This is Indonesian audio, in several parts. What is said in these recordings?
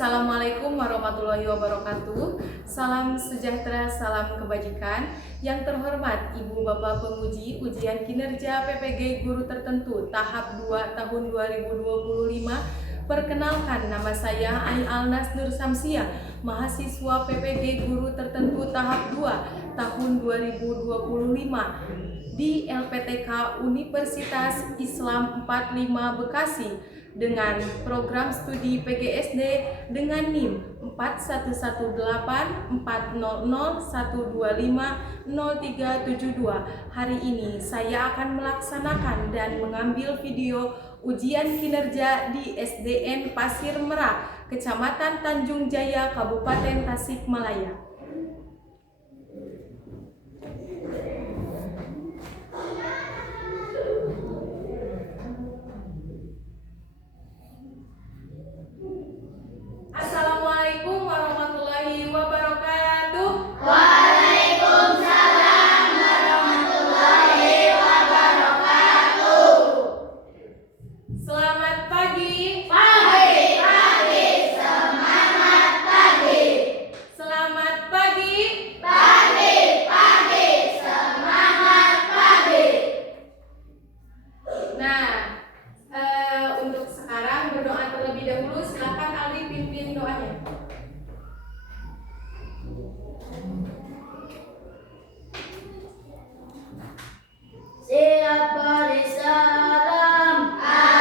Assalamualaikum warahmatullahi wabarakatuh. Salam sejahtera, salam kebajikan. Yang terhormat Ibu Bapak Penguji Ujian Kinerja PPG Guru Tertentu tahap 2 tahun 2025. Perkenalkan, nama saya Ai Alnas Nur Samsia, mahasiswa PPG Guru Tertentu tahap 2 tahun 2025 di LPTK Universitas Islam 45 Bekasi dengan program studi PGSD dengan NIM 41180012500372. Hari ini saya akan melaksanakan dan mengambil video ujian kinerja di SDN Pasir Merah, Kecamatan Tanjung Jaya, Kabupaten Tasikmalaya. Assalamualaikum warahmatullahi wabarakatuh. Waalaikumsalam warahmatullahi wabarakatuh. Selamat pagi. Pagi, semangat pagi. Selamat pagi. Pagi, semangat pagi. Nah, untuk sekarang berdoa terlebih dahulu. Silakan Aldi pimpin doanya. Siap beri salam. Assalamualaikum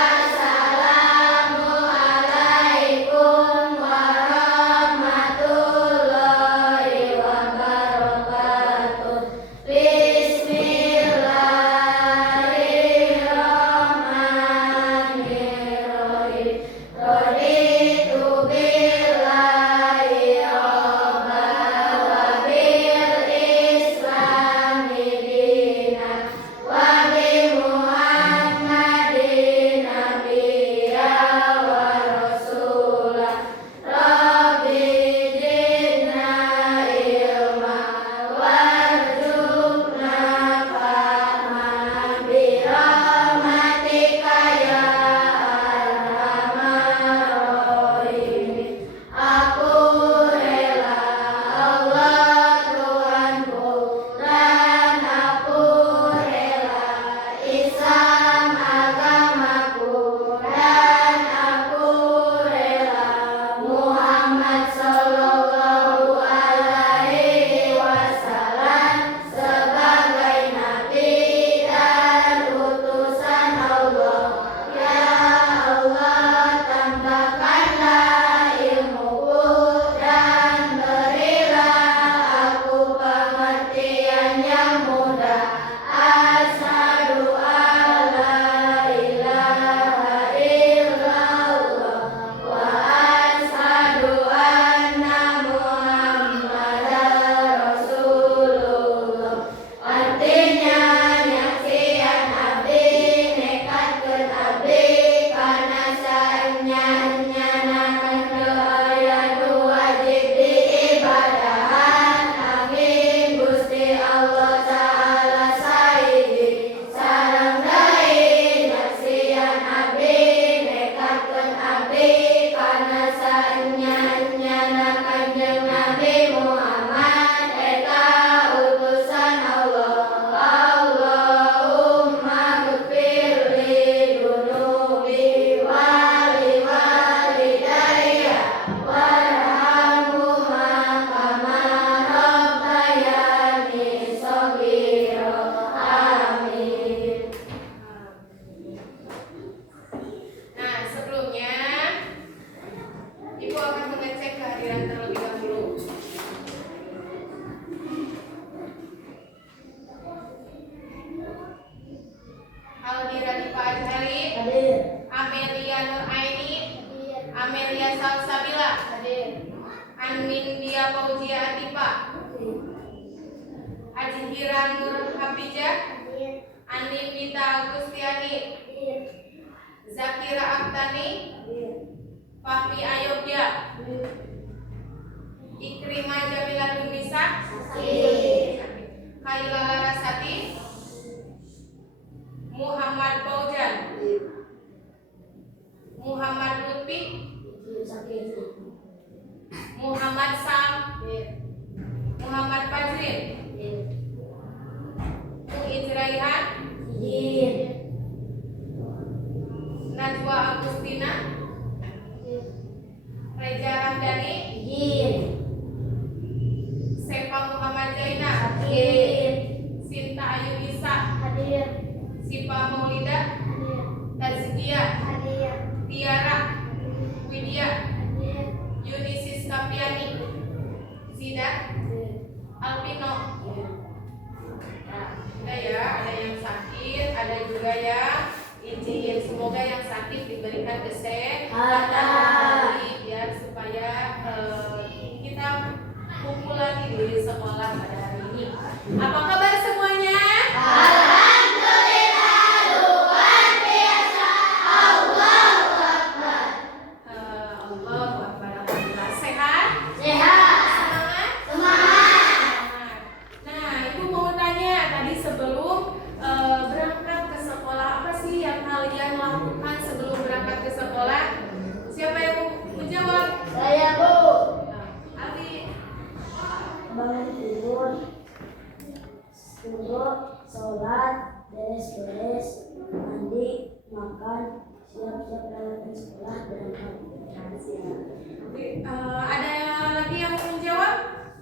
warahmatullahi wabarakatuh. Bismillahirrahmanirrahim. Raditu billahi robban wa bil islami dinan wa bi Muhammadin nabiyya wa rasulah. Rabbi zidna ilma warzuqna fahman bi rahmatika ya arhamar rahimin. Aku rela Allah Tuhanku, dan aku rela Islam agamaku, dan aku rela Muhammad sallallahu alaihi wasallam sebagai nabi dan utusan Allah. Ya Allah, tambahkanlah ilmuku dan berilah aku pengertian yang mudah. Asyhadu alla ilaha illallah wa asyhadu anna Muhammadar Rasulullah. Artinya nyaksian abdi nekatkeun abdi kana saenyana-enyanakeun aya nu wajib diibadahan. Amin. Gusti Allah Ta'ala saiji sareng deui nyaksian abdi nekatkeun abdi kana saenyana-enyana Kanjeng Nabi Muhammad eta utusan Allah. Allahumma ghfirli dunubi wali walidayya warhamhuma kama rabbayani shaghira. Amin. Nah, sebelumnya Ibu akan mengecek kehadiran terlebih dahulu. Aldira Dipa Ajhari, Hadir. Amelia Nur Aini, Amelia Salsabila, Anindya Fauzia Atifa, Ajhira Nur Hafijah, Anindita Agustiani, Zakira Aktani, Fahmi Ayobya, Ikrimah Jamilatun Nisa, Kaila Larasati, Muhammad Faujan, Muhammad Lutfi, Muhammad Sam, Muhammad Fazrin, Muiz Raihan, Najwa Agustina, Reza Ramdhani, Sefa Muhammad Zainab, Sinta Ayu Isa, Sipa Maulida, Tazkia, Tiara, Widya, Yunisis Kapiani, Zida, Alpino. Ada yang sakit, ada juga yang izin. Semoga yang sakit diberikan kesehatan biar supaya kita kumpul lagi di sekolah pada hari ini. Apa kabar semuanya? Allahu Akbar. Alhamdulillah. Sehat? Semangat. Nah, Ibu mau tanya tadi sebelum berangkat ke sekolah, apa sih yang kalian lakukan sebelum berangkat ke sekolah? Siapa yang mau menjawab? Saya, Bu. Ali. Bangun tidur, duduk, sholat, beres-beres, mandi, makan, siap-siap peralatan sekolah, berangkat. Ada lagi yang mau menjawab?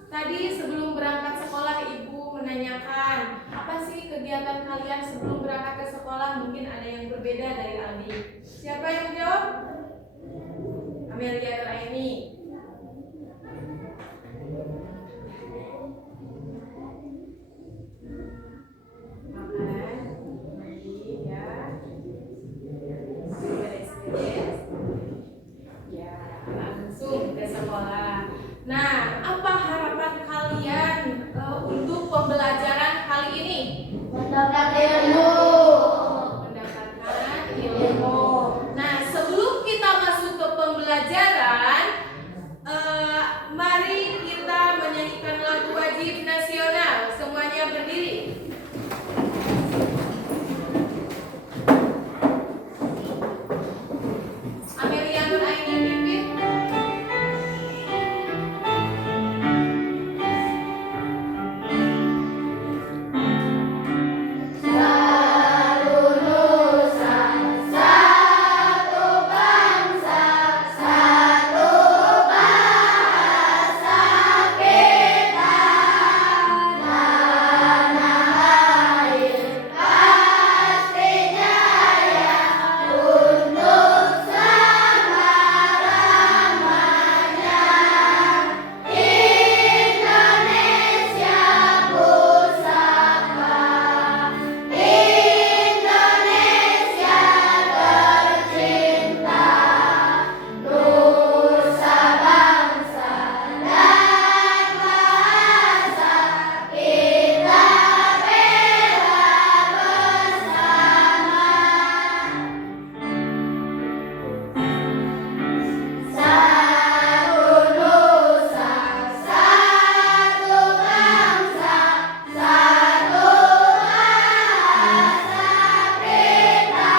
Tadi sebelum berangkat sekolah Ibu menanyakan apa sih kegiatan kalian sebelum berangkat ke sekolah? Mungkin ada yang berbeda dari Aldi. Siapa yang menjawab? Amelia Raini. Makan, mandi ya. Beres-beres. Ya, langsung ke sekolah. Nah, apa harapan kalian untuk pembelajaran kali ini? Mendapat ilmu. Mendapatkan ilmu. Nah, sebelum kita masuk ke pembelajaran, mari kita menyanyikan lagu wajib nasional. Semuanya berdiri. Amelia Nuraini pimpin. Satu nusa, satu bangsa, satu bahasa kita. Tanah air pasti jaya untuk selama-lamanya. Indonesia pusaka, Indonesia tercinta, nusa bangsa dan bahasa kita bela bersama. Satu nusa, satu bangsa, satu bahasa kita.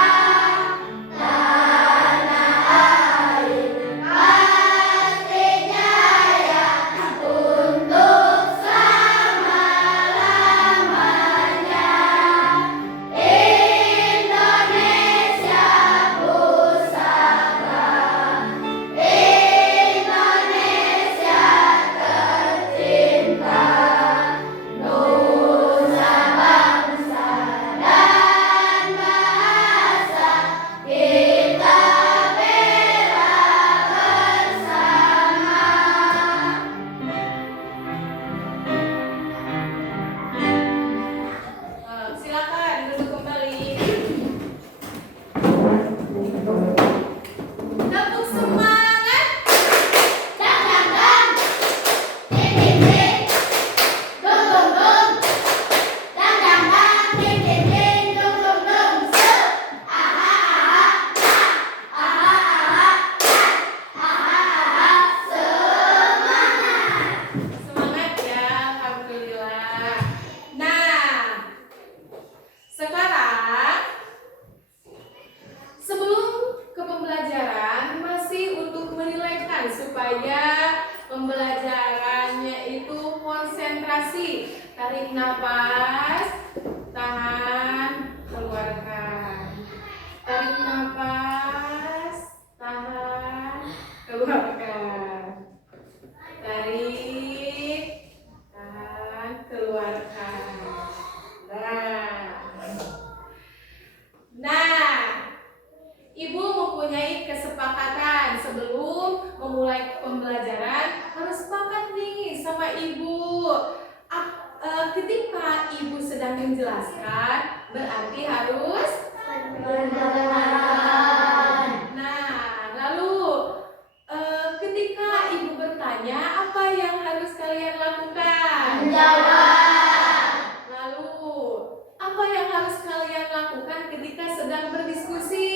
Tanah air pasti jaya untuk selama-lamanya. Indonesia pusaka, Indonesia tercinta, nusa bangsa dan bahasa kita bela bersama. Silakan duduk kembali. Tepuk semangat. Dang dang dang, ding ding ding, dung dung dung. Dang dang dang, ding ding ding, dung dung dung. Se, aha aha, aha aha, aha aha, semangat. Semangat ya, alhamdulillah. Nah, sekarang sebelum ke pembelajaran masih untuk menilaikan supaya Pembelajarannya itu konsentrasi. Tarik nafas, tahan, keluarkan. Tarik nafas, tahan, keluarkan. Tarik, tahan, keluarkan. Nah, Ibu mempunyai kesepakatan sebelum memulai pembelajaran harus sepakat nih sama Ibu. Ketika Ibu sedang menjelaskan berarti harus mendengarkan. Nah, lalu ketika Ibu bertanya apa yang harus kalian lakukan? Menjawab. Lalu apa yang harus kalian lakukan ketika sedang berdiskusi?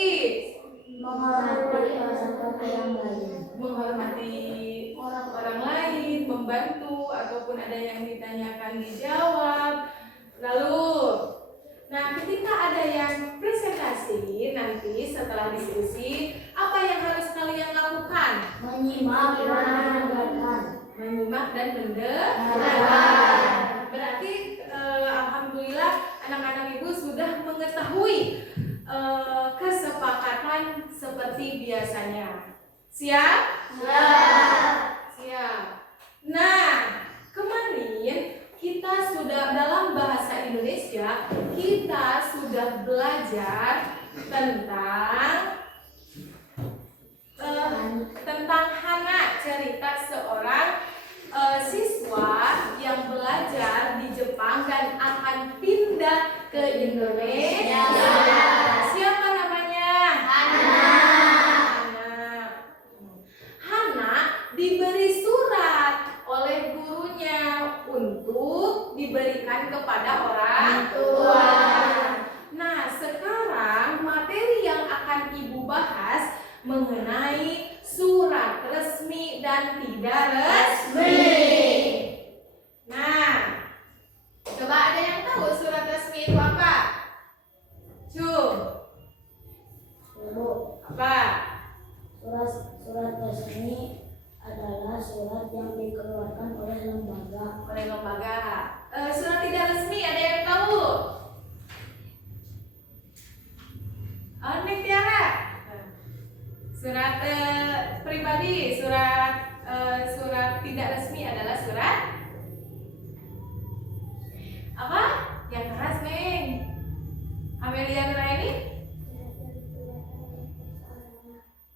Menghormati orang lain. Menghormati orang lain, membantu ataupun ada yang ditanyakan dijawab. Lalu, nah ketika ada yang presentasi nanti setelah diskusi, apa yang harus kalian lakukan? Menyimak dan mendengarkan. Menyimak dan mendengarkan. Berarti alhamdulillah anak-anak Ibu sudah mengetahui kesepakatan seperti biasanya. Siap? Siap. Nah, kemarin kita sudah dalam bahasa Indonesia kita sudah belajar tentang Hana, cerita seorang siswa yang belajar di Jepang dan akan pindah ke Indonesia. Siapa namanya? Hana diberi surat oleh gurunya untuk diberikan kepada orang tua. Nah, sekarang materi yang akan Ibu bahas mengenai surat resmi dan tidak resmi. Nah, coba ada yang tahu surat resmi itu apa? Apa? Surat resmi adalah surat yang dikeluarkan oleh lembaga. Surat tidak resmi ada yang tahu? Nek Tiara. Surat pribadi, surat tidak resmi adalah surat apa? Yang keras, Neng. Amelia Nuraini?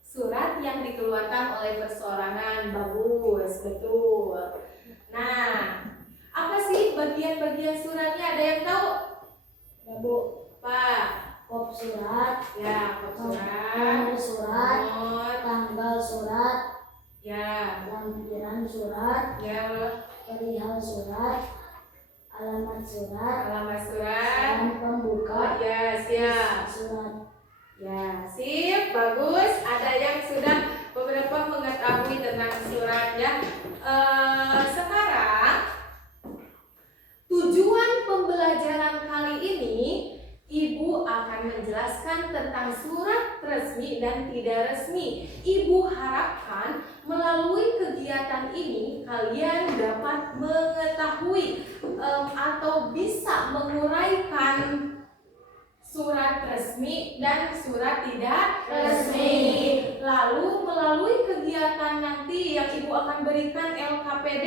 Surat yang dikeluarkan oleh perseorangan. Bagus, betul. Nah, apa sih bagian-bagian suratnya? Ada yang tahu? Ya, Bu. Pak. Kop surat. Ya, kop surat. Nomor surat. Nomor. Tanggal surat. Ya. Lampiran surat. Ya. Perihal surat. Alamat surat. Alamat surat. Dan pembuka. Ya, siap. Surat. Ya, sip, bagus. Ada yang sudah beberapa mengetahui tentang surat ya. Sekarang tujuan pembelajaran kali ini Ibu akan menjelaskan tentang surat resmi dan tidak resmi. Ibu harapkan melalui kegiatan ini kalian dapat mengetahui atau bisa menguraikan surat resmi dan surat tidak resmi. Lalu melalui kegiatan nanti yang Ibu akan berikan LKPD,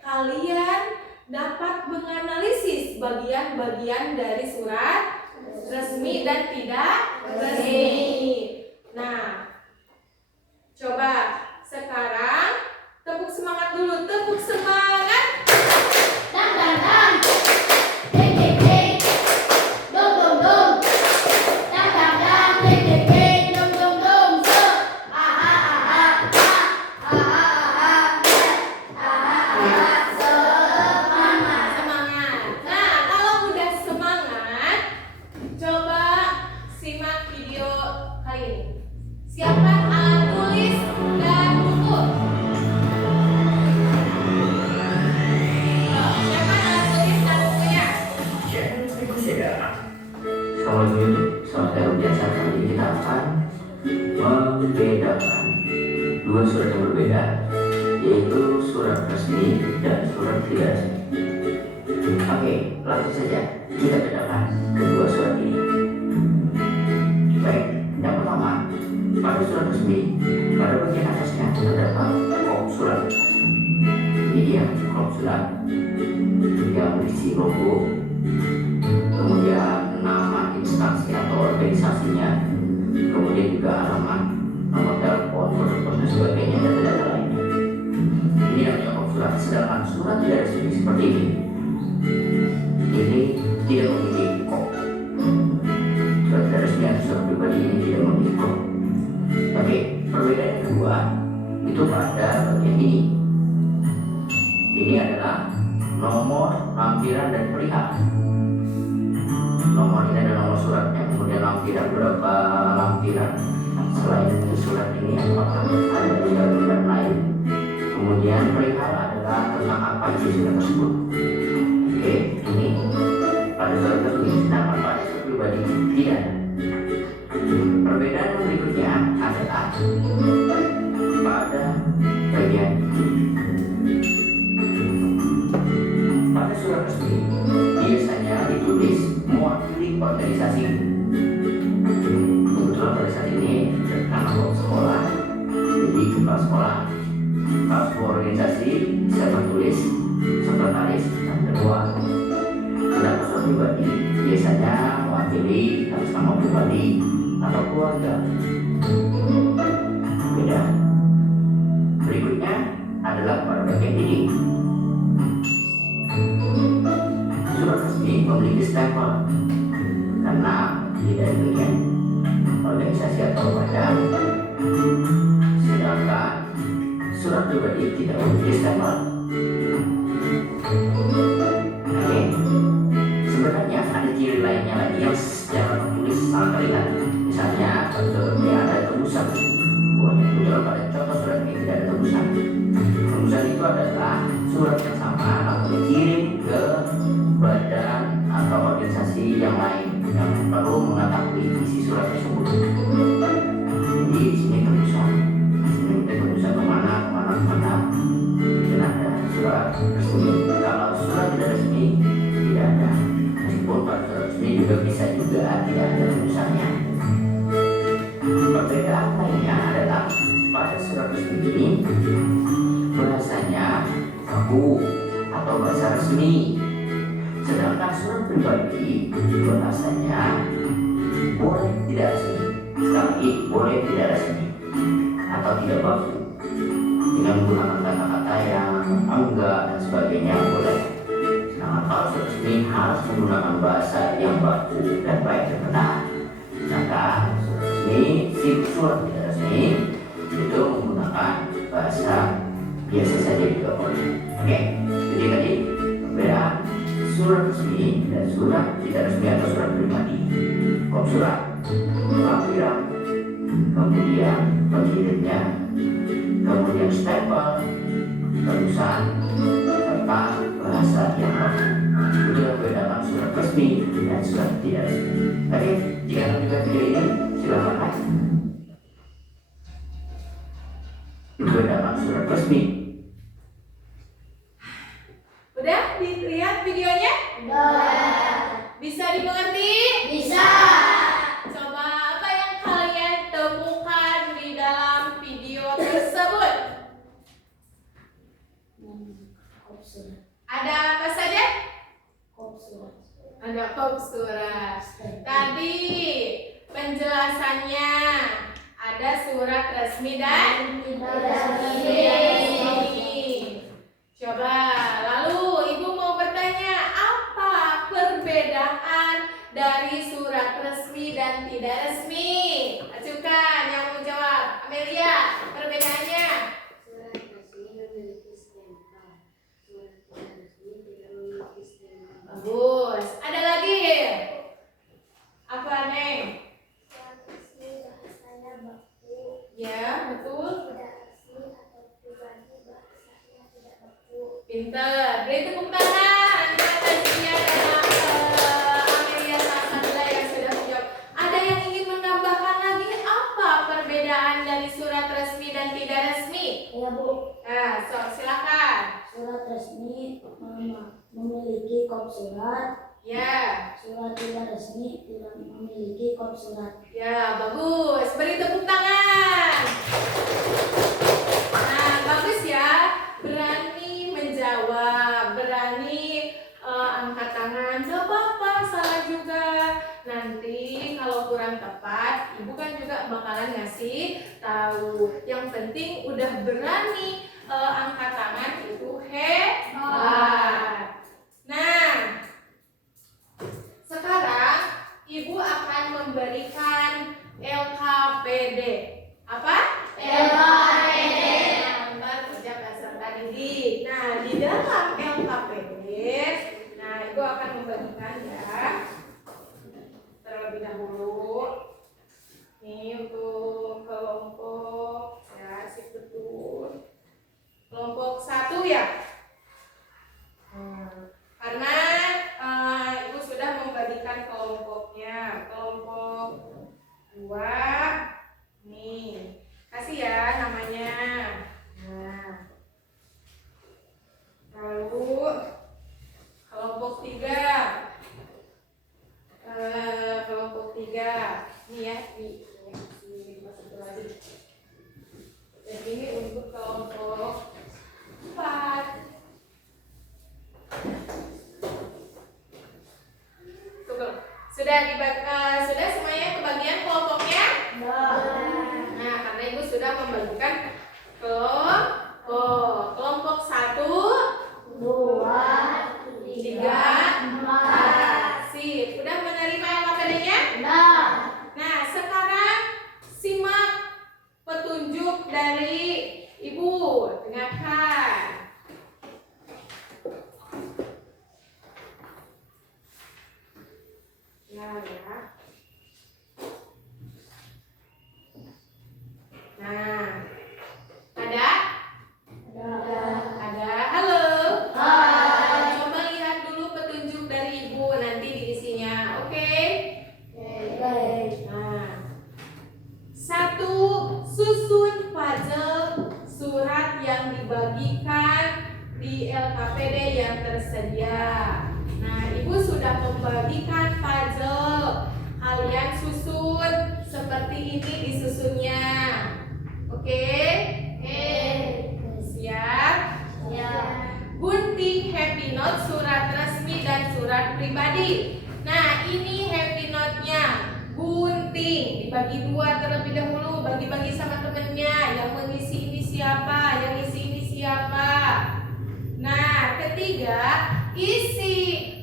kalian dapat menganalisis bagian-bagian dari surat resmi dan tidak resmi. Nah, coba sekarang tepuk semangat dulu, tepuk semangat. Dang dang dang. Ding ding ding. Dong dong dong. Dang dang dang. Ding ding ding. Dong dong dong. So. Aha aha aha. Aha aha. Semangat. Semangat. Nah, kalau udah semangat, coba simak video kali ini. Siapkan alat tulis dan buku. Siapkan alat tulis dan bukunya. Kalau begitu, saudara biasa kali ini kita akan membedakan dua surat yang berbeda, yaitu surat resmi dan surat tidak resmi. Oke, langsung saja kita bedakan kedua surat ini. Baik, yang pertama, pada surat resmi, pada bagian atasnya terdapat kop surat. Ini dia kop surat yang berisi logo, kemudian nama instansi atau organisasinya, kemudian juga alamat, nomor telepon, kode dan sebagainya, dan data lainnya. Ini namanya kop surat. Sedangkan surat tidak resmi seperti ini tidak memiliki kop. Surat tidak resmi atau surat pribadi ini tidak memiliki kop. Oke, perbedaan yang kedua itu pada bagian ini. Ini adalah nomor, lampiran, dan perihal. Nomor ini adalah nomor suratnya, kemudian lampiran, berapa lampiran. Selain itu surat ini apakah ada lampiran lain. Kemudian perihal adalah tentang apa isi surat tersebut. Oke, ini pada surat resmi, sedangkan pada surat pribadi tidak. Perbedaan berikutnya adalah pada bagian ini. Pada surat resmi biasanya ditulis mewakili organisasi. Kebetulan pada saat ini anak sekolah, jadi kepala sekolah. Kalau sebuah organisasi saya menulis sekretaris dan ketua. Sedangkan surat pribadi biasanya mewakili atas nama pribadi atau keluarga. Beda. Berikutnya adalah pada bagian ini. Surat resmi memiliki stempel karena terdiri dari bagian organisasi atau badan. Sedangkan surat pribadi tidak memiliki stempel. Oke. Sebenarnya ada ciri lainnya lagi yang secara tertulis sangat terlihat. Misalnya pada suratnya ada tebusan. Betul, pada contoh surat ini tidak ada tebusan. Tebusan itu adalah surat yang sama namun dikirim ke badan atau organisasi yang lain yang perlu mengetahui isi surat tersebut. Jadi di sini tebusan. Di sini kita tebusan kemana. Tidak ada surat resmi. Kalau surat tidak resmi tidak ada. Meskipun pada surat resmi juga bisa juga tidak ada tebusannya. Perbedaan lainnya adalah pada surat resmi ini bahasanya baku atau bahasa resmi, sedangkan surat pribadi bahasanya boleh tidak resmi. Sekali lagi, boleh tidak resmi atau tidak baku dengan menggunakan kata-kata yang enggak dan sebagainya boleh. Sedangkan kalau surat resmi harus menggunakan bahasa yang baku dan baik dan benar. Sedangkan surat resmi, surat tidak resmi itu menggunakan bahasa biasa saja juga boleh. Oke, jadi tadi perbedaan surat resmi dan surat tidak resmi atau surat pribadi. Kop surat, lampiran, kemudian pengirimnya, kemudian stempel, tebusan, serta bahasa yang baku. Itu yang membedakan surat resmi dan surat tidak resmi. Oke, jika Anda menyukai video ini, silakan like. Membedakan surat resmi. Udah dilihat videonya? Udah. Bisa dimengerti? Bisa. Coba apa yang kalian temukan di dalam video tersebut? Kop surat. Ada apa saja? Kop surat. Ada kop surat. Tadi penjelasannya ada surat resmi dan Tidak tidak resmi. resmi. Coba, lalu Ibu mau bertanya, apa perbedaan dari surat resmi dan tidak resmi? Ajukan yang mau jawab. Amelia, perbedaannya? Surat resmi memiliki stempel. Surat tidak resmi tidak memiliki stempel. Bagus. Ada lagi? Apa, Neng? Surat resmi bahasanya baku. Ya, betul. Tidak resmi atau pribadi bahasanya tidak baku. Pinter. Beri tepuk tangan. Terima kasih ya Amelia Salsabila yang sudah menjawab. Ada yang ingin menambahkan lagi apa perbedaan dari surat resmi dan tidak resmi? Iya, Bu. Nah, silakan. Surat resmi memiliki kop surat. Ya, Surat tidak resmi tidak memiliki kop surat. ya bagus. Beri tepuk tangan. Nah, bagus ya. Berani menjawab, berani angkat tangan. Gak apa-apa, salah juga. Nanti kalau kurang tepat, ibu kan juga bakalan ngasih tahu. Yang penting udah berani angkat tangan itu hebat. Nah, sekarang ibu akan memberikan LKPD. Apa? LKPD. Lambat kerja peserta didik. Nah, di dalam LKPD, nah ibu akan membagikan ya. Terlebih dahulu, ini untuk kelompok ya, sip betul. Kelompok 1 ya. Karena ibu sudah membagikan kelompoknya. Kelompok 2 nih. Kasih ya namanya. Nah. Lalu kelompok 3. Kelompok 3. Ini ya, di satu lagi. Dan ini untuk kelompok 4. Sudah semuanya kebagian kelompoknya? Nah, karena ibu sudah membagikan kelompok 1, 2, 3, 4. Sip, udah menerima LKPD-nya? Nah, sekarang simak petunjuk dari ibu. Dengarkan. Ya. Nah, ada? Ada. Halo. Coba lihat dulu petunjuk dari ibu, nanti diisinya. Oke? Nah, 1. Susun puzzle surat yang dibagikan di LKPD yang tersedia. Nah, ibu sudah membagikan puzzle. Kalian susun seperti ini disusunnya. Oke? Siap? Gunting happy note surat resmi dan surat pribadi. Nah, ini happy note-nya. Gunting dibagi 2 terlebih dahulu, bagi-bagi sama temennya. Yang mengisi ini siapa? Yang isi ini siapa? Nah, ketiga, isi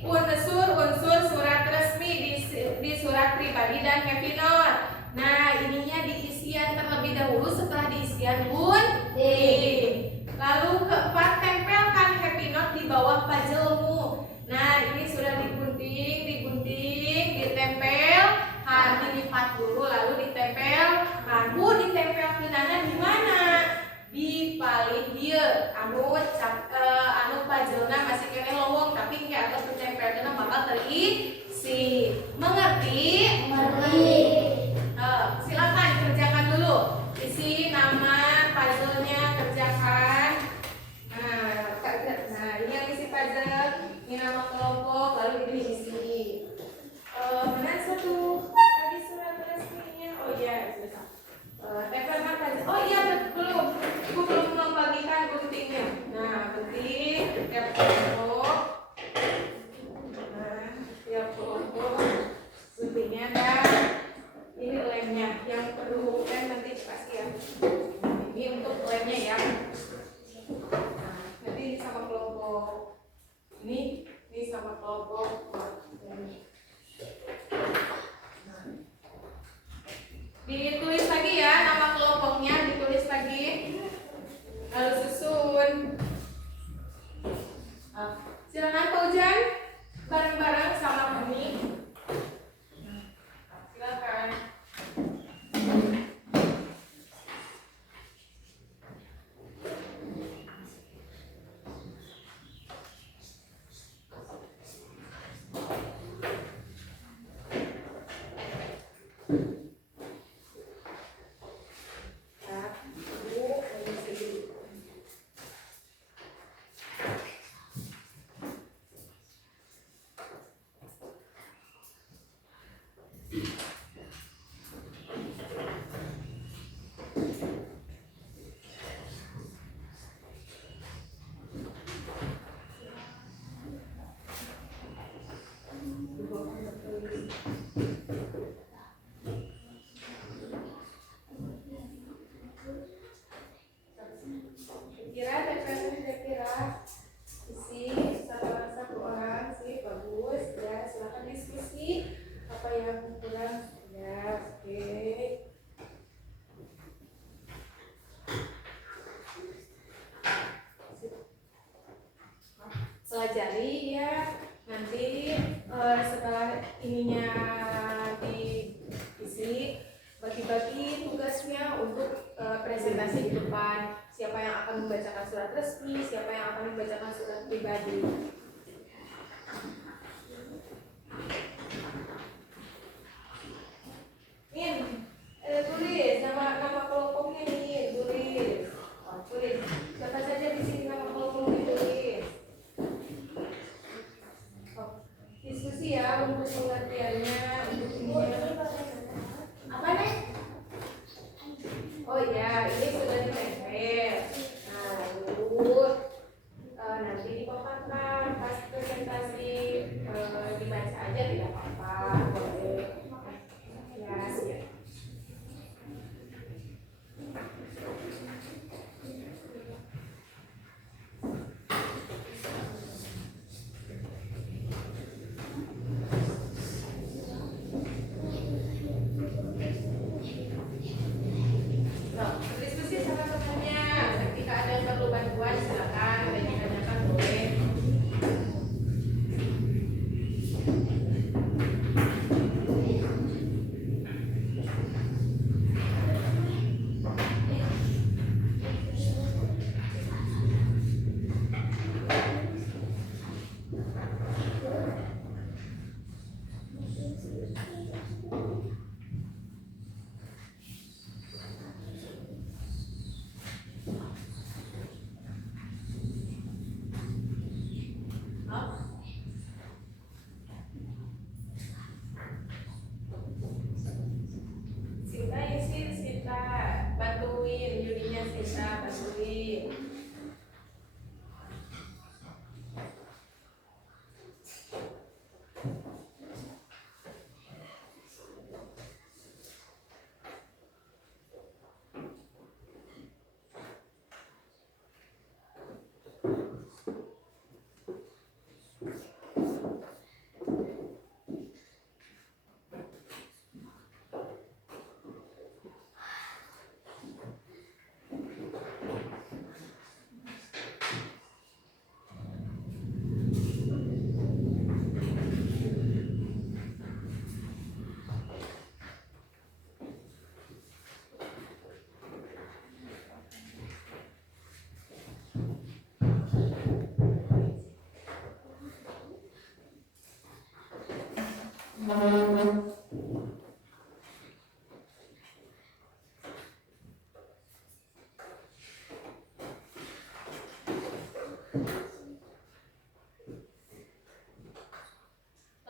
unsur-unsur surat resmi di surat pribadi dan happy note. Nah, ininya diisian terlebih dahulu setelah diisian gunting. Lalu keempat, tempelkan happy note di bawah puzzlemu. Nah, ini sudah digunting, ditempel, dilipat dulu lalu ditempel. Ditempel ke di mana? Di paling dia anu puzzle-na masih kene lowong tapi engke atas ditempelkeun bakal terisi. Mengerti? Silakan kerjakan dulu. Isi nama puzzle-nya setelah ininya diisi, bagi-bagi tugasnya untuk presentasi di depan. Siapa yang akan membacakan surat resmi, siapa yang akan membacakan surat pribadi. Min, tulis nama kelompoknya nih, tulis. Oh, tulis. Siapa saja di sini nama kelompoknya tulis. Oh, diskusi ya untuk pengertiannya, untuk ininya. Apa nih? Oh iya, ini sudah ditempel. Nah, lalu nanti dipaparkan pas presentasi, dibaca aja tidak apa-apa, boleh. Ya, siap. Nah, berdiskusi sama temannya. Ketika ada yang perlu bantuan, silakan ditanyakan, boleh. Sinta isi, Sinta bantuin, Yudinya Sinta bantuin.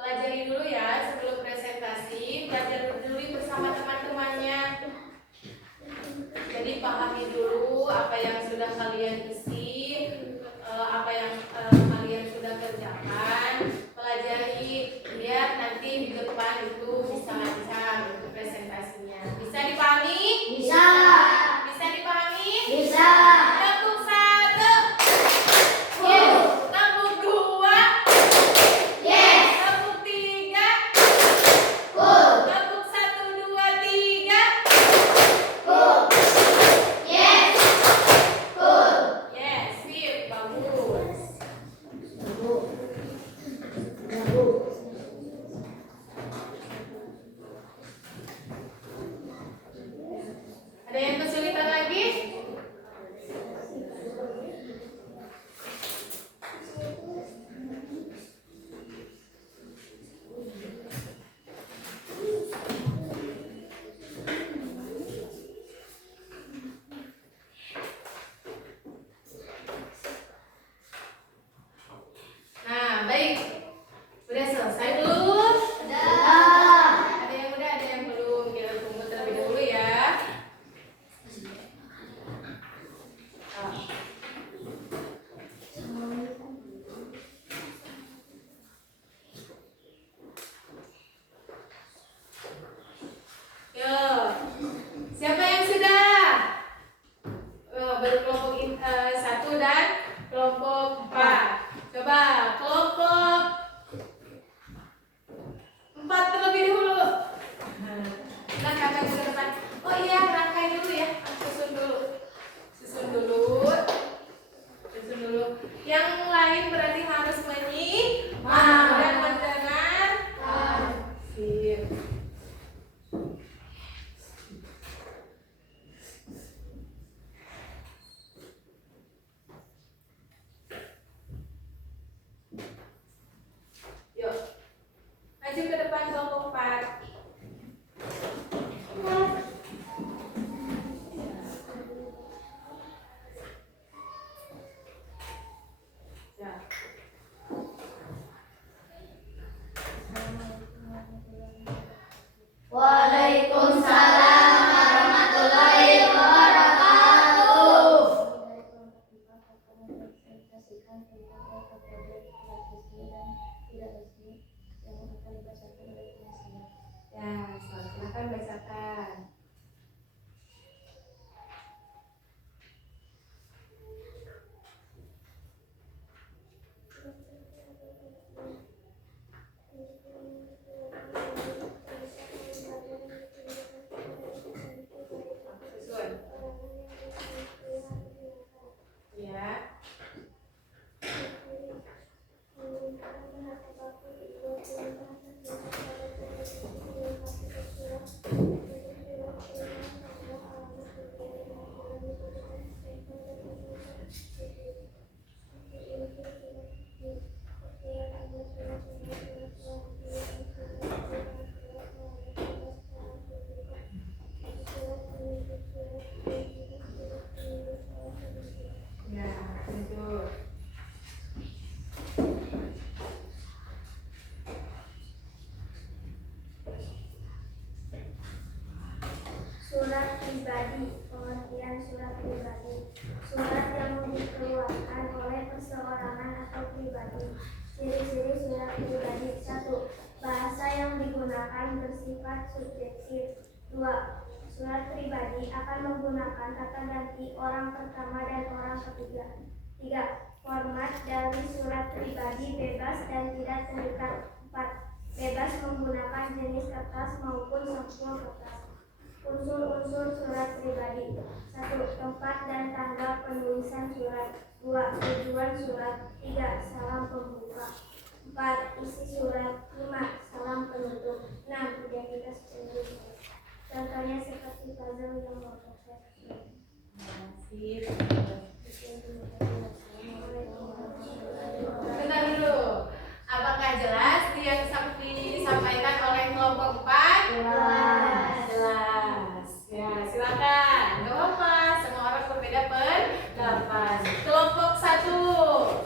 Pelajari dulu ya sebelum presentasi, pelajari dulu bersama teman-temannya. Jadi pahami dulu apa yang sudah kalian isi, apa yang kalian sudah kerjakan. Pelajari, lihat nanti di depan itu bisa lancar untuk presentasinya. Bisa dipahami? Bisa. Bisa dipahami? Bisa. Tepuk satu. Yes. Tepuk dua. Yes. Tepuk tiga. Good. Tepuk satu, dua, tiga. Good. Yes. Good. Yes, sip, bagus. Ada yang kesulitan lagi? Nah, baik. Udah selesai belum? Dah. Ada yang udah, ada yang belum. Kita tunggu terlebih dahulu ya. Ah. Yo, siapa yang sudah? Baru kelompok satu dan kelompok 4. Coba kelompok 4 terlebih dahulu. Nah, kakak ke depan. Oh iya, rangkai dulu ya. Susun dulu. Susun dulu. Susun dulu. Yang lain berarti harus menyimak dan mendengar pribadi. Pengertian surat pribadi: surat yang dikeluarkan oleh perseorangan atau pribadi. Ciri-ciri surat pribadi: 1. Bahasa yang digunakan bersifat subjektif. 2. Surat pribadi akan menggunakan kata ganti orang pertama dan orang ketiga. 3. Format dari surat pribadi bebas dan tidak terikat. 4. Bebas menggunakan jenis kertas maupun sampul kertas. Unsur-unsur surat pribadi: 1. Tempat dan tanggal penulisan surat. 2. Tujuan surat. 3. Salam pembuka. 4. Isi surat. 5. Salam penutup. 6. Identitas penulis. Contohnya seperti puzzle yang berproses. Bentar dulu. Apakah jelas yang disampaikan oleh kelompok 4? Jelas. Ya, silakan. Gak apa-apa, semua orang berbeda pendapat. Kelompok 1.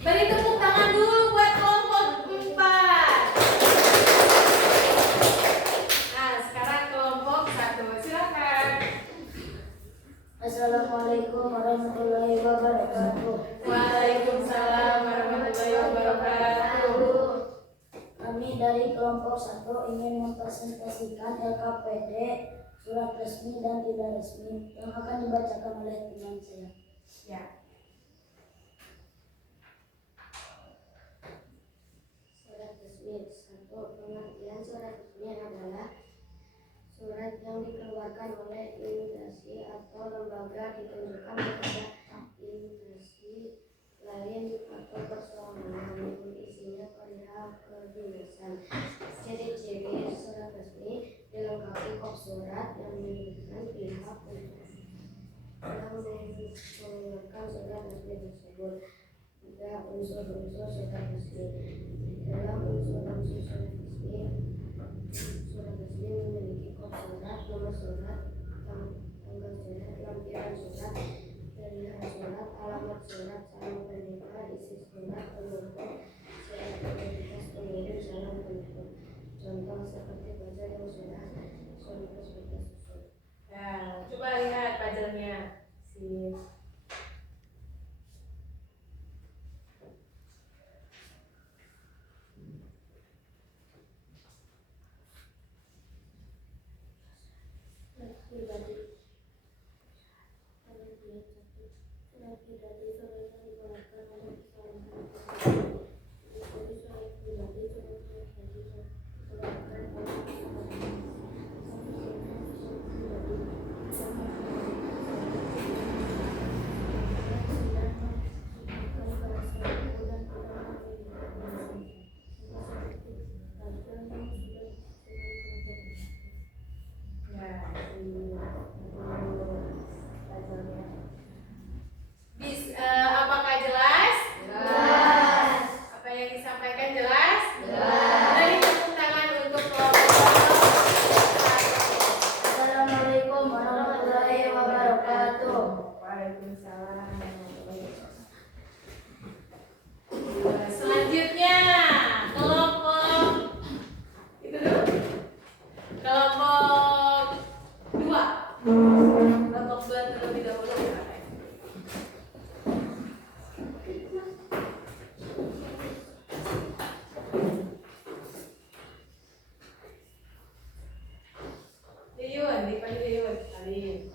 Beri tepuk tangan dulu buat kelompok 4. Nah, sekarang kelompok 1. Silakan. Assalamualaikum warahmatullahi wabarakatuh. Waalaikumsalam warahmatullahi wabarakatuh. Kami dari kelompok 1 ingin mempresentasikan LKPD, surat resmi dan tidak resmi, yang akan dibacakan oleh teman saya. Ya. Surat resmi. 1. Pengertian surat resmi adalah surat yang dikeluarkan oleh instansi atau lembaga ditujukan kepada instansi lain atau perseorangan yang isinya perihal kedinasan. Ciri-ciri surat resmi: dilengkapi kop surat yang menyebutkan pihak yang mengeluarkan surat resmi tersebut. 3. Unsur-unsur surat resmi. Dalam unsur-unsur surat resmi memiliki kop surat, nomor surat, tanggal surat, lampiran surat, perihal surat, alamat surat, salam penerima, isi surat, penutup, surat identitas pengirim, salam penutup. Contoh seperti puzzle yang sudah susun. Ya, coba lihat puzzle-nya. Sip. Pribadi. Pengertian 1. Surat pribadi surat yang digunakan oleh perseorangan atau pribadi. Jadi surat pribadi surat yang digunakan oleh perseorangan. Apakah jelas? Jelas. Apa yang disampaikan jelas? Jelas. Beri tepuk tangan untuk kelompok 1. Assalamualaikum warahmatullahi wabarakatuh. Waalaikumsalam. Selanjutnya kelompok itu dulu. Kelompok 2. Kelompok 2 terlebih dahulu. Yuyun, dipanggil Yuyun. Alif.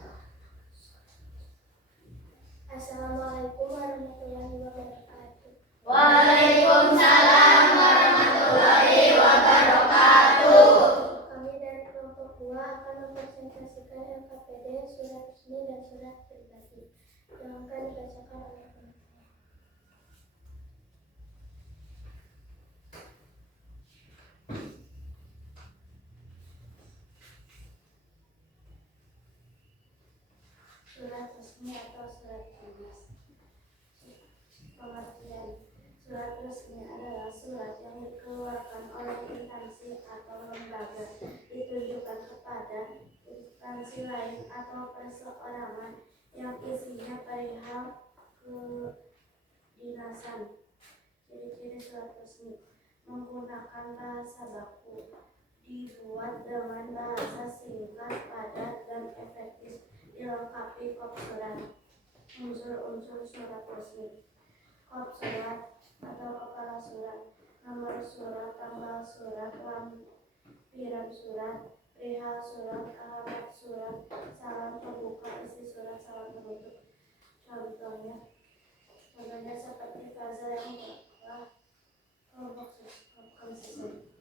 Assalamualaikum warahmatullahi wabarakatuh. Waalaikumsalam warahmatullahi wabarakatuh. Kami dari kelompok 2 akan mempresentasikan LKPD, surat resmi dan surat pribadi yang akan dibacakan oleh teman saya. Surat resmi atau surat tugas. Pengertian: surat resmi adalah surat yang dikeluarkan oleh instansi atau lembaga ditujukan kepada instansi lain atau perseorangan yang isinya perihal kedinasan. Ciri-ciri surat resmi: menggunakan bahasa baku, dibuat dengan bahasa singkat, padat, dan efektif, dilengkapi kop surat. Unsur-unsur surat resmi. Kop surat atau kepala surat, nomor surat, tanggal surat, lampiran surat, perihal surat, alamat surat, salam pembuka, isi surat, salam penutup. Contohnya seperti frase yang telah kelompok susun.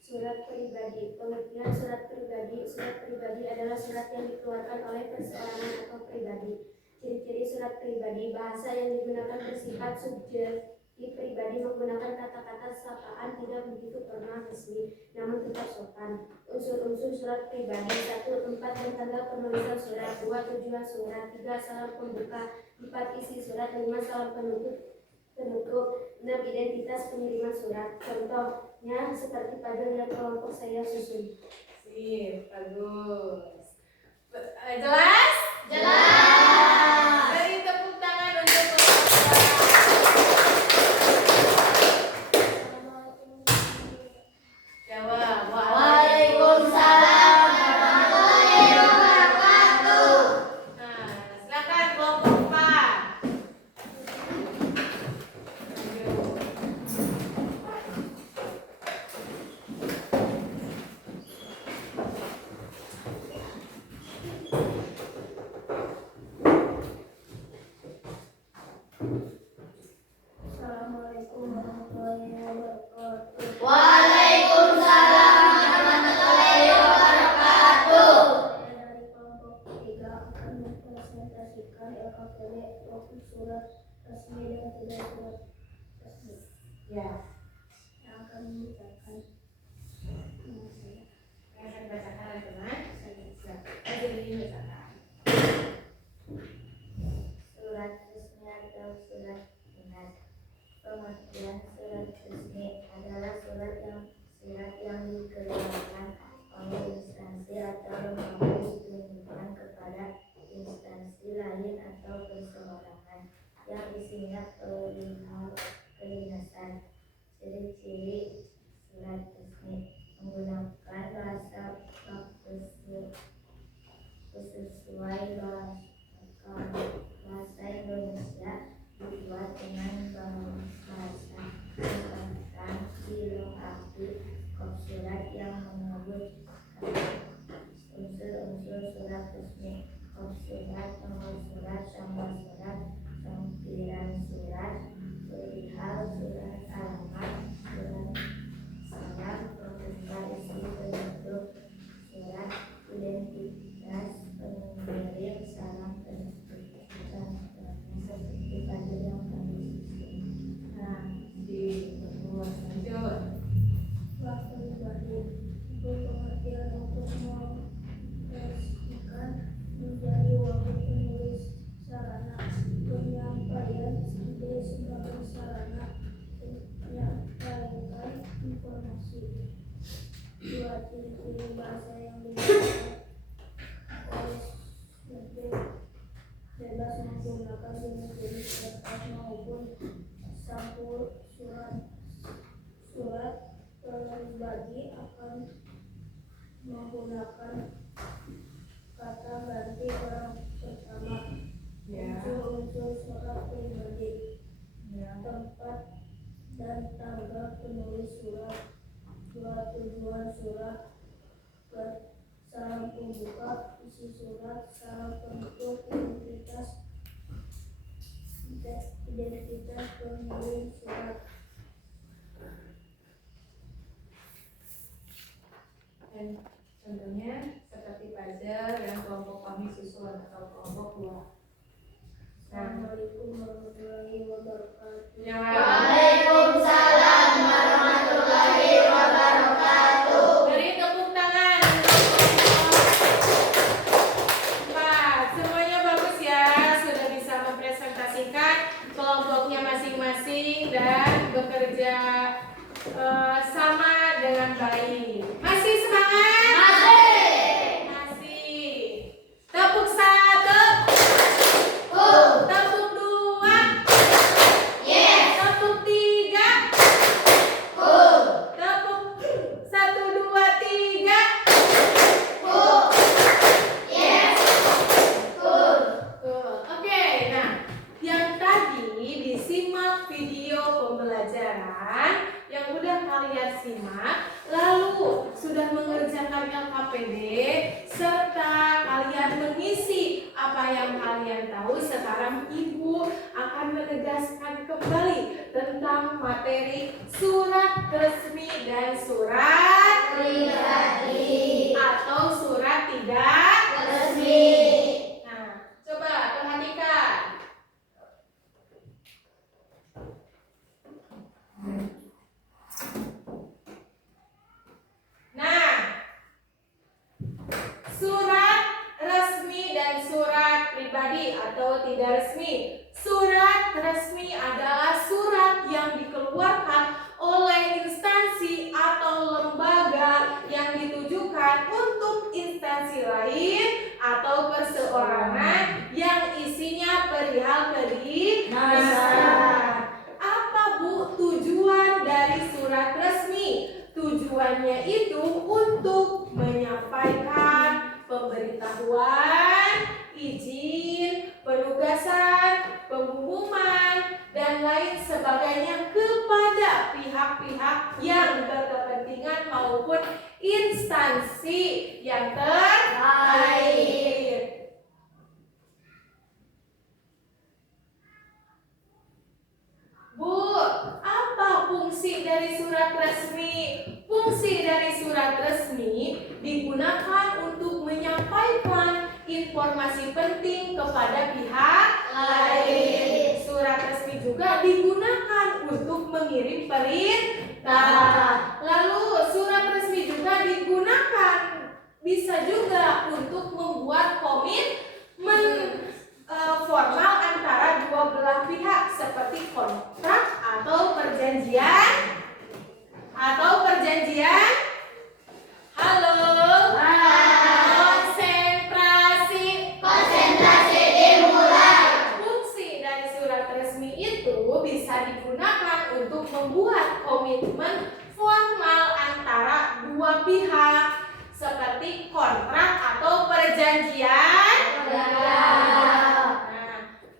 Surat pribadi. Pengertian surat pribadi. Surat pribadi adalah surat yang dikeluarkan oleh perseorangan atau pribadi. Ciri-ciri surat pribadi. Bahasa yang digunakan bersifat subjektif pribadi, menggunakan kata-kata sapaan, tidak begitu formal resmi, namun tetap sopan. Unsur-unsur surat pribadi: 1. Tempat dan tanggal penulisan surat. 2. Tujuan surat. 3. Salam pembuka. 4. Isi surat. 5. Salam penutup. 6. Identitas pengiriman surat. Contohnya seperti pajang dan kelompok saya susun. Sip, bagus. Jelas? Jelas. Beri tepuk tangan untuk kelompok. Jawab. Waalaikumsalam warahmatullahi wabarakatuh. Nah, silakan kelompok 4. Assalamualaikum warahmatullahi wabarakatuh. Waalaikumsalam warahmatullahi wabarakatuh. Saya dari kelompok 3 akan mempresentasikan LKPD, fokus surat resmi dan tidak surat resmi. Ya, Yang akan membacakan nama saya. akan bacakan teman. Saya Aja ini bacakan. surat resmi atau surat dinas. Pengertian surat resmi adalah surat yang dikeluarkan oleh instansi atau lembaga ditujukan kepada instansi lain atau perseorangan yang isinya perihal kedinasan. Ciri-ciri surat resmi: menggunakan bahasa baku sesuai bahasa Indonesia, dibuat dengan bahasa singkatan, dilengkapi kop surat yang menyebut unsur-unsur surat resmi. Kop surat, nomor surat, tanggal surat, lampiran surat, perihal surat, alamat surat, salam pembuka, isi penutup surat, identitas pengirim, salam penutup. Seperti pada yang kami susun. Nah, Lanjut. waktu pribadi itu pengertian untuk mengekspresikan menjadi waktu penulis, sarana penyampaian ide sebagai sarana penyampaian informasi. 2. Ciri-ciri bahasa yang digunakan oleh subjek bebas menggunakan jenis-jenis kertas maupun sampul surat. Surat pribadi akan menggunakan kata ganti orang pertama. Ya. Unsur surat pribadi: Ya. tempat dan tanggal penulis surat. 2. Tujuan surat. Salam pembuka, isi surat, salam penutup. Identitas pengirim surat. Dan contohnya seperti puzzle yang kelompok kami susun atau kelompok 2. Assalamualaikum warahmatullahi wabarakatuh. Waalaikumsalam warahmatullahi wabarakatuh. Beri tepuk tangan. 4. Semuanya bagus ya, sudah bisa mempresentasikan kelompoknya masing-masing dan bekerja sama dengan baik. Masih semangat? Masih. Masih. menyimak video pembelajaran yang udah kalian simak, lalu sudah mengerjakan LKPD, serta kalian mengisi apa yang kalian tahu. Sekarang Ibu akan menegaskan kembali tentang materi surat resmi dan surat pribadi atau surat tidak resmi. Nah, coba perhatikan. Nah, surat resmi dan surat pribadi atau tidak resmi. Surat resmi adalah surat yang dikeluarkan oleh instansi atau lembaga yang ditujukan untuk instansi lain atau perseorangan yang isinya perihal kedinasan. Apa Bu tujuan dari surat resmi? Tujuannya itu untuk menyampaikan pemberitahuan, izin, penugasan, pengumuman, dan lain sebagainya kepada pihak-pihak yang berkepentingan maupun instansi yang terkait. Bu, apa fungsi dari surat resmi? Fungsi dari surat resmi digunakan untuk menyampaikan informasi penting kepada pihak lain. Surat resmi juga digunakan untuk mengirim perintah. Lalu surat resmi juga digunakan bisa juga untuk membuat komitmen formal antara dua belah pihak seperti kontrak atau perjanjian halo konsentrasi dimulai. Fungsi dari surat resmi itu bisa digunakan untuk membuat komitmen formal antara dua pihak seperti kontrak atau perjanjian.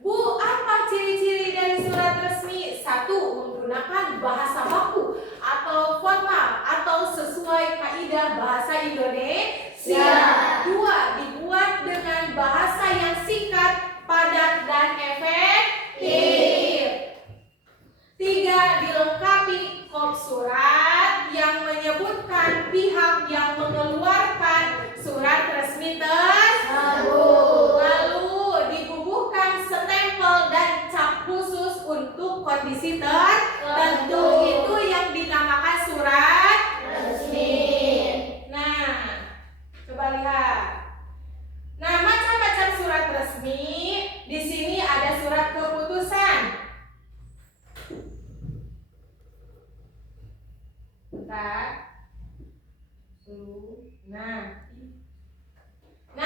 Bu, apa ciri-ciri dari surat resmi? 1. Menggunakan bahasa baku atau formal atau sesuai kaidah bahasa Indonesia. 2. Dibuat dengan bahasa yang singkat, padat, dan efektif. 3. Dilengkapi kop surat yang menyebutkan pihak yang mengeluarkan surat resmi tersebut. Lalu dibubuhkan stempel dan cap khusus untuk kondisi tertentu. Itu yang dinamakan surat resmi. Nah, coba lihat. Nah, macam-macam surat resmi. Di sini ada surat keputusan. Nah,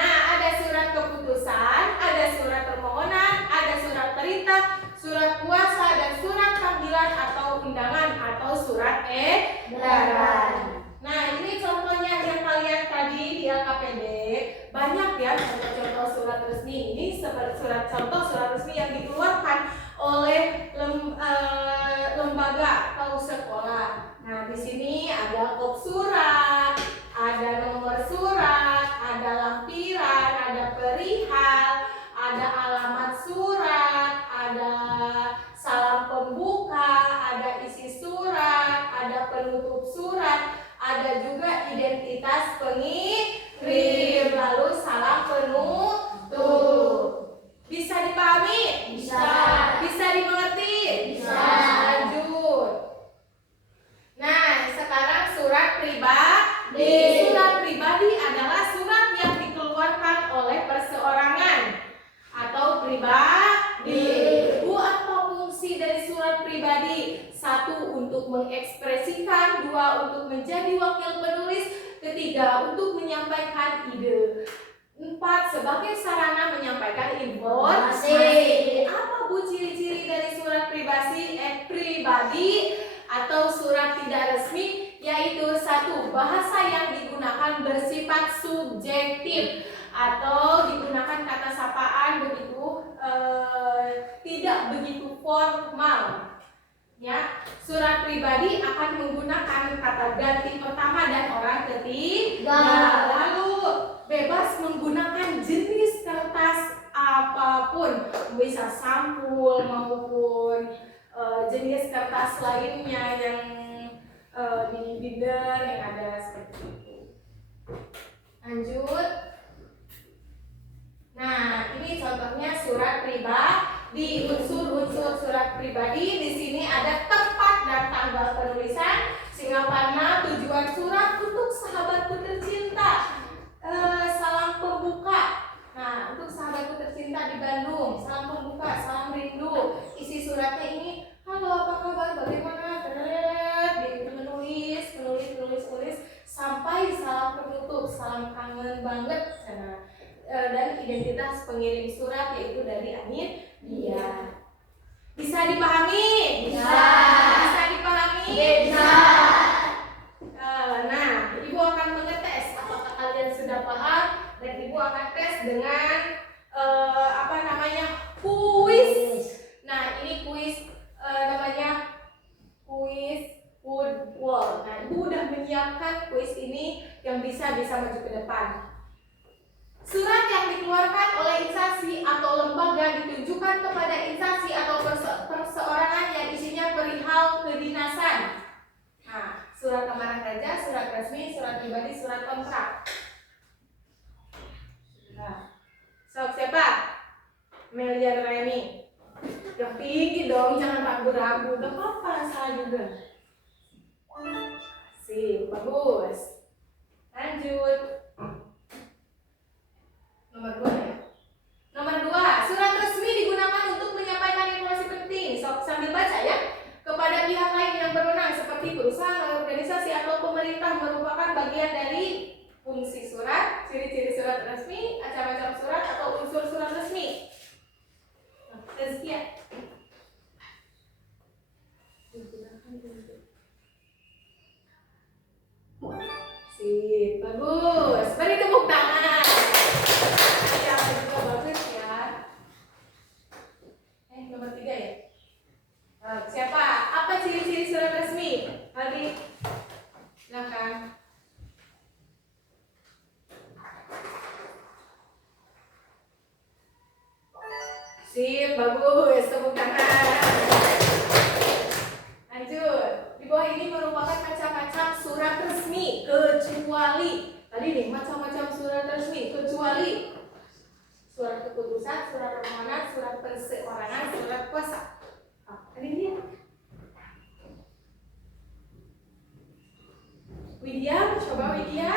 ada surat keputusan, ada surat permohonan, ada surat perintah, surat kuasa, dan surat panggilan atau undangan atau surat edaran. Nah, ini contohnya yang kalian tadi di LKPD. Banyak ya contoh-contoh surat resmi. Ini seperti contoh surat resmi yang dikeluarkan oleh lembaga atau sekolah. Nah, di sini ada kop surat, ada nomor surat, ada lampiran, ada perihal, ada alamat surat, ada salam pembuka, ada isi surat, ada penutup surat, ada juga identitas pengirim, lalu salam penutup. Bisa dipahami? Bisa. Bisa dimengerti? Bisa. Lanjut. Nah, sekarang surat pribadi. Surat pribadi adalah surat yang dikeluarkan oleh perseorangan atau pribadi. Bu, apa fungsi dari surat pribadi? 1. Untuk mengekspresikan. 2. Untuk menjadi wakil penulis. 3. Untuk menyampaikan ide. 4. Sebagai sarana menyampaikan informasi. Apa Bu ciri-ciri dari surat pribadi atau surat tidak resmi? Yaitu 1. Bahasa yang digunakan bersifat subjektif atau digunakan kata sapaan begitu tidak begitu formal. Ya, surat pribadi akan menggunakan kata ganti pertama dan orang ketiga. Lalu bebas menggunakan jenis kertas apapun, bisa sampul maupun jenis kertas lainnya yang di binder yang ada seperti itu. Lanjut. Nah, ini contohnya surat pribadi. Unsur-unsur surat pribadi di sini ada tempat dan tanggal penulisan, Singaparna, tujuan surat untuk sahabatku tercinta, salam pembuka. Nah, untuk sahabatku tercinta di Bandung, salam pembuka, salam rindu. Isi suratnya ini, halo apa kabar, bagaimana, menulis sampai salam penutup, salam kangen banget. Nah, dan identitas pengirim surat yaitu dari Anidia. Bisa dipahami? Bisa. Bisa dipahami? Bisa. Nah, Ibu akan mengetes apakah kalian sudah paham, dan Ibu akan tes dengan kuis. Nah, ini kuis namanya kuis Woodwall. Nah, Ibu udah menyiapkan kuis ini yang bisa maju ke depan. Surat yang dikeluarkan oleh instansi atau lembaga ditujukan kepada instansi atau perseorangan yang isinya perihal kedinasan. Nah, surat lamaran kerja, surat resmi, surat pribadi, surat kontrak. Nah, siapa? Melia Reni. Yang tinggi dong, jangan ragu-ragu. Gak apa-apa, salah juga. Sip, bagus. Lanjut. Nomor 2 ya. Nomor 2, surat resmi digunakan untuk menyampaikan informasi penting. Sambil baca ya. Kepada pihak lain yang berwenang seperti perusahaan, organisasi atau pemerintah merupakan bagian dari fungsi surat, ciri-ciri surat resmi, macam-macam surat atau unsur surat resmi. Nah, sekian. Sip, bagus. Beri tepuk tangan. Ya, juga bagus ya. Nomor 3 ya. Siapa? Apa ciri-ciri surat resmi? Aldi, silakan. Sip, bagus. Tepuk tangan. Lanjut. Di bawah ini merupakan macam-macam surat resmi kecuali tadi nih macam-macam surat resmi kecuali surat keputusan, surat permohonan, surat perseorangan, surat kuasa. Ini dia. Widya, coba Widya.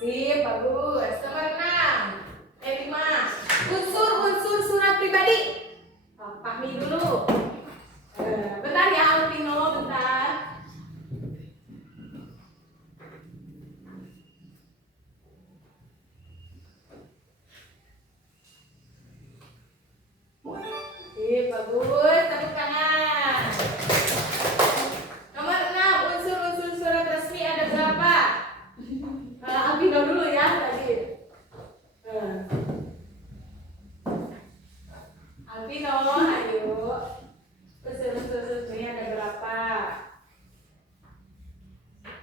Sip, bagus. Nomor 6. 5. Unsur-unsur surat pribadi. Pahami dulu. Bentar ya Alvino, bentar. Bagus, tepuk tangan. Nomor 6, unsur-unsur surat resmi ada berapa? Alvino dulu ya tadi. Alvino, ayo. Unsur-unsur resmi ada berapa?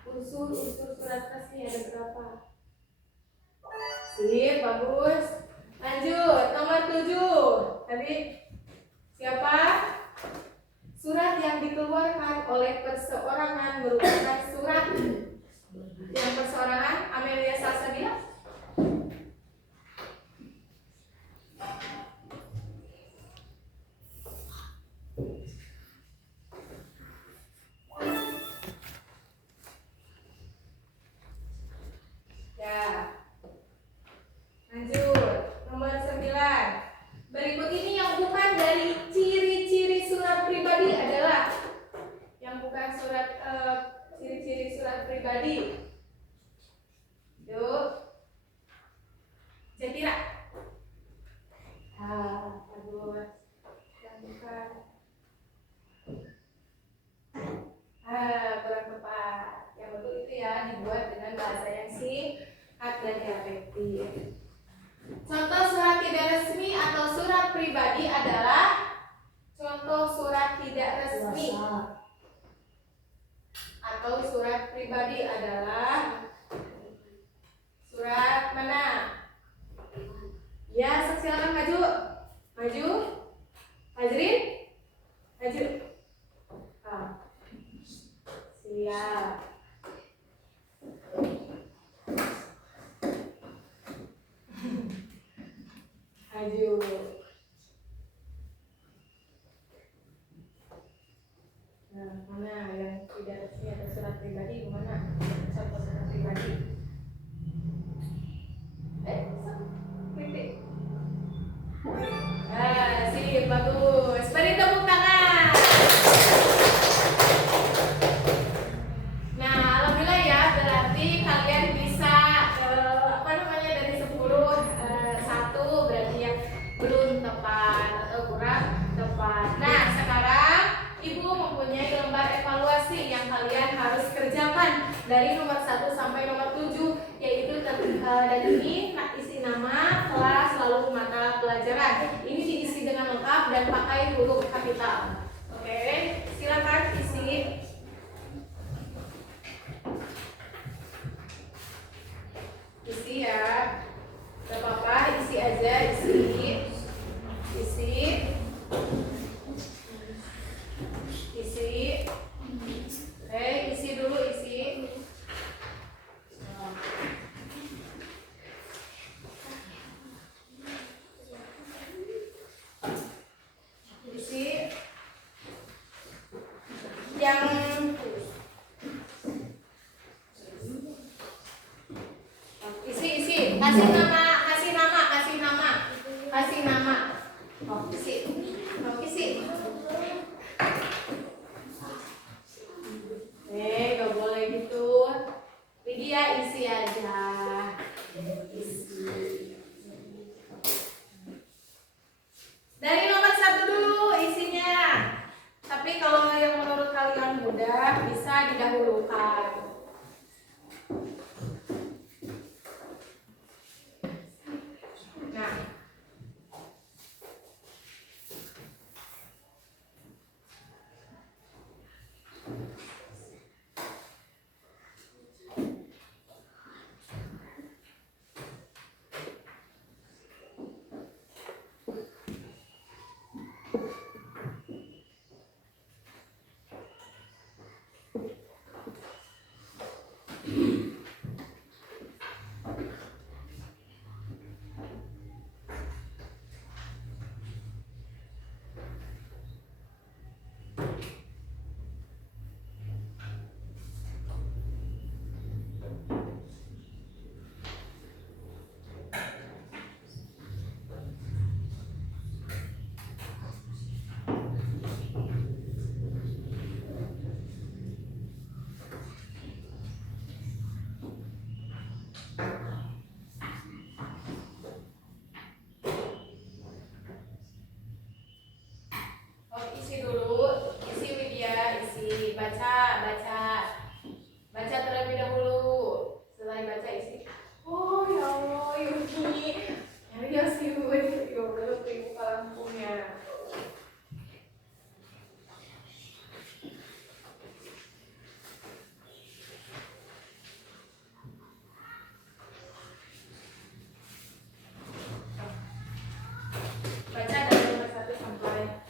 Unsur-unsur surat resmi ada berapa? Sip, bagus. Lanjut, nomor 7. Tadi siapa? Surat yang dikeluarkan oleh perseorangan merupakan surat yang perseorangan. Amelia Salsabila. Ya. Lanjut, nomor 9. Berikut ini yang bukan dari ciri-ciri surat pribadi adalah yang bukan ciri-ciri surat pribadi. Yuk, Ya. Maju. Nah, mana yang tidak resmi atau surat pribadi? Mana? Contoh surat pribadi. Kritik. Sip, bagus. Beri tepuk tangan. Nah, alhamdulillah ya, berarti kalian bisa dari 10 1 berarti ya belum tepat atau kurang tepat. Nah, sekarang Ibu mempunyai lembar evaluasi yang kalian harus kerjakan dari nomor 1 sampai nomor 7, yaitu dan ini isi nama, kelas, lalu mata pelajaran. Ini diisi dengan lengkap dan pakai huruf kapital. Oke, silakan isi. Isi ya, gak apa-apa, isi aja, isi. Oke, isi dulu, isi. Isi. Yang isi, kasih nama. Oh, isi. Gak boleh gitu. Widya isi aja. Isi. Dari nomor 1 dulu isinya. Tapi kalau yang menurut kalian mudah bisa didahulukan. Nah, isi dulu, isi Widya, isi baca terlebih dahulu. Setelah dibaca isi. Oh ya Allah, Yuki, ya sih gue, ya Allah, ibu kampungnya. Baca dari nomor 1 sampai.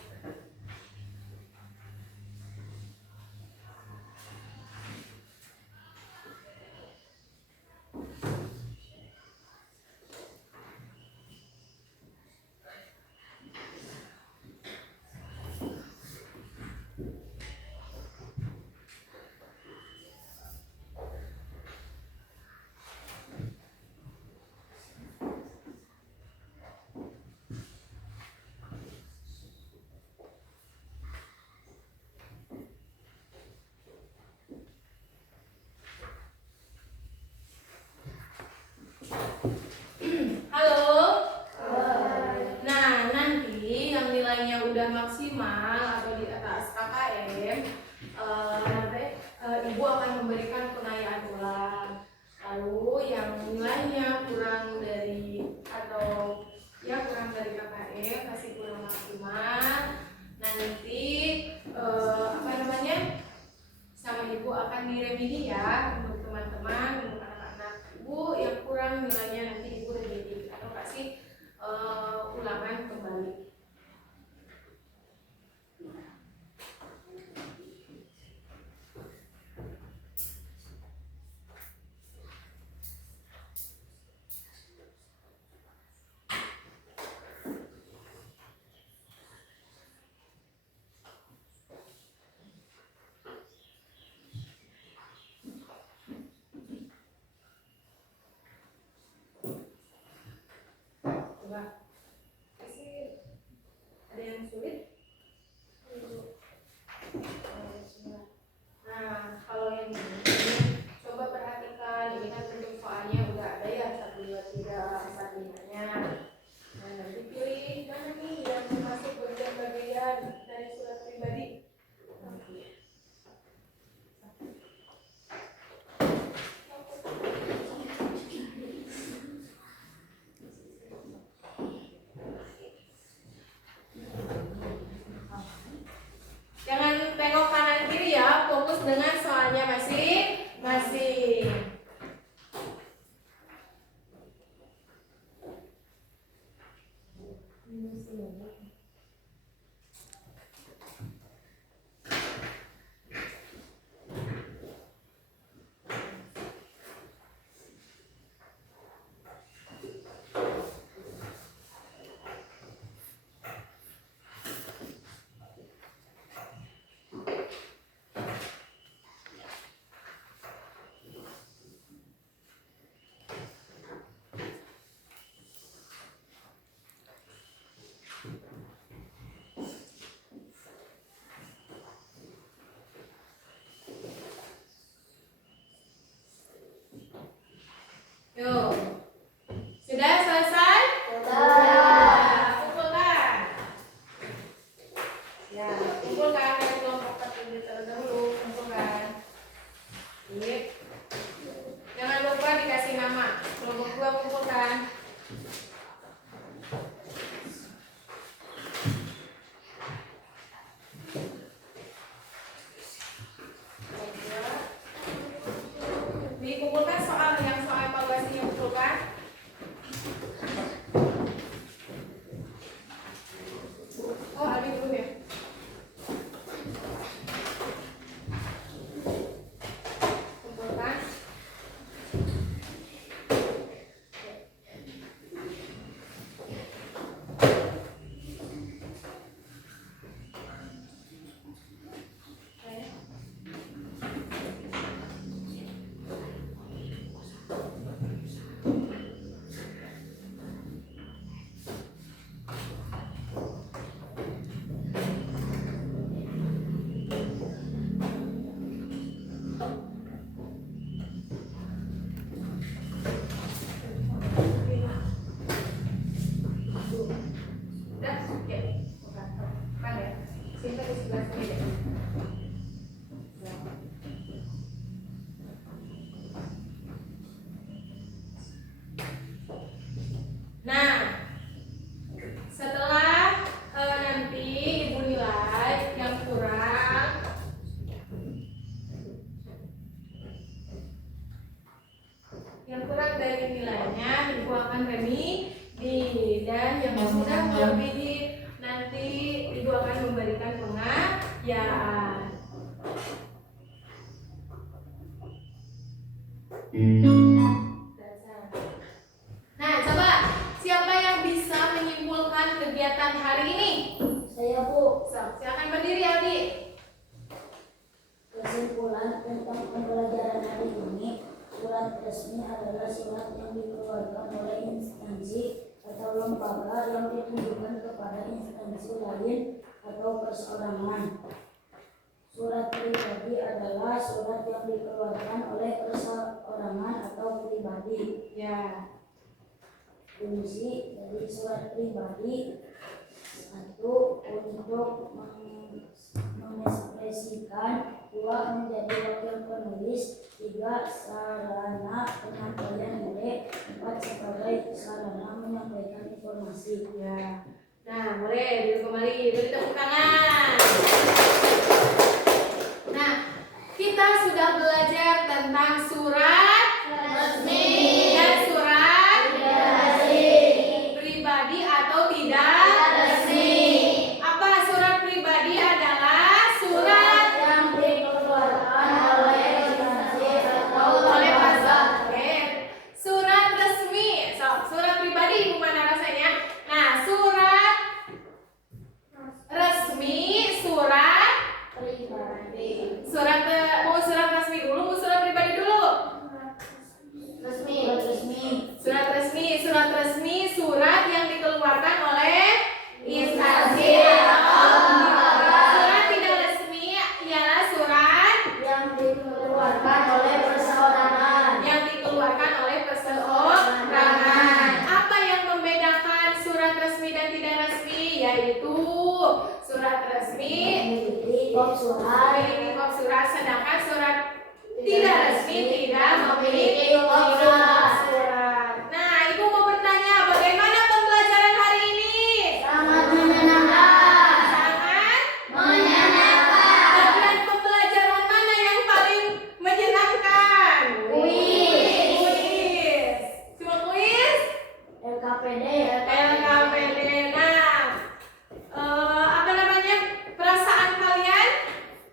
Halo. Nah, nanti yang nilainya udah maksimal atau di atas KKM, nanti ibu akan memberikan pengayaan ulang. Lalu yang nilainya kurang dari KKM, masih kurang maksimal, nanti sama ibu akan diremedi ya untuk teman-teman, untuk anak-anak ibu yang kurang nilainya, nanti ibu remedi atau kasih ulangan kembali. coba. Pasti ada yang sulit? Nah, kalau yang ini coba perhatikan, ini kan bentuk soalnya udah ada ya 1, 2, 3, 4, 5-nya. Nah, nanti pilih mana nih yang masuk bagian-bagian dari surat pribadi. Jangan tengok kanan kiri ya, fokus dengan soalnya masing-masing. Yuk, sudah selesai? Sudah. Kumpulkan. Ya, kumpulkan dari kelompok tertentu terdahulu. Kumpulkan. Sip. Jangan lupa dikasih nama. Kelompok 2 kumpulkan. Dikumpulkan soal evaluasinya kumpulkan. Oh, Abi dulu ya. Kumpulkan. Udah? Ya. Bukan ya? Sini di sebelah sini deh. Nah, setelah nanti ibu nilai yang kurang dari nilainya ibu akan remedi, dan yang sudah melebihi nanti ibu akan memberikan pengayaan. Nah, coba siapa yang bisa menyimpulkan kegiatan hari ini? Saya, Bu. Silakan berdiri, Aldi. Kesimpulan tentang pembelajaran hari ini, surat resmi adalah surat yang dikeluarkan oleh instansi atau lembaga yang ditujukan kepada instansi lain atau perseorangan. Surat pribadi adalah surat yang dikeluarkan oleh perseorangan atau pribadi. Ya. Fungsi dari surat pribadi: 1. Untuk mengekspresikan. 2. Menjadi wakil penulis. 3. Sarana penyampaian ide. 4. Sebagai sarana menyampaikan informasi. Ya. Nah, boleh duduk kembali, beri tepuk tangan. Nah, kita sudah belajar tentang surat Resmi. dan surat pribadi atau tidak Resmi. Apa surat pribadi adalah surat Yang dikeluarkan oleh instansi atau oleh lembaga. pasal. Oke. Surat resmi. Surat pribadi ibu mana rasanya? Nah, surat resmi bab surat. Memiliki bab surat, sedangkan surat tidak resmi tidak memiliki bab surat. Nah, Ibu mau bertanya, bagaimana pembelajaran hari ini? Sangat menyenangkan. Sangat Menyenangkan. bagian pembelajaran mana yang paling menyenangkan? Kuis. Cuma kuis? LKPD. LKPD. Nah, apa namanya? Perasaan kalian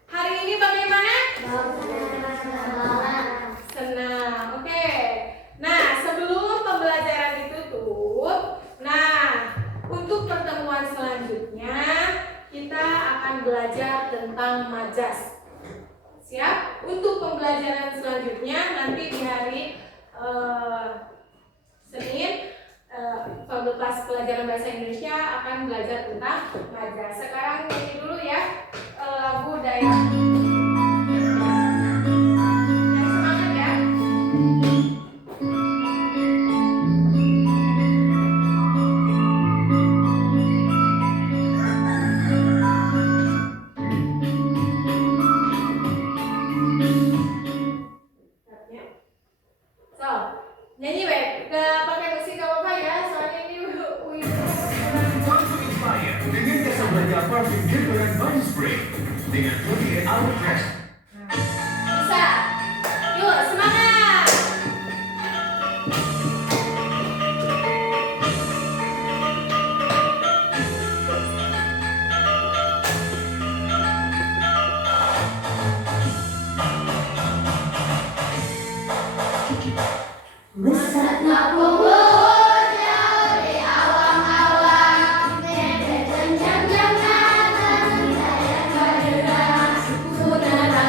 hari ini bagaimana? Senang. Oke. Nah, sebelum pembelajaran ditutup, untuk pertemuan selanjutnya kita akan belajar tentang majas. Siap? Untuk pembelajaran selanjutnya nanti di hari Senin kelas pelajaran bahasa Indonesia akan belajar tentang majas. Sekarang nyanyi dulu ya lagu daerah. Yang semangat ya. So, nyanyi baik. Gak pakai musik gak apa-apa ya, soalnya ini Waktu Inspire dengan jasa belanja parfum deodoran body spray dengan 48 hour fresh. bisa. Yuk, semangat. Besarnya pungut jauh di awang-awang, nenek kencang-kencang, dan saya bergerak. Sudah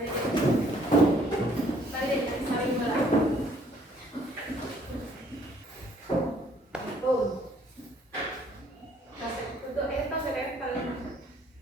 Mari deh, saling bola. Untuk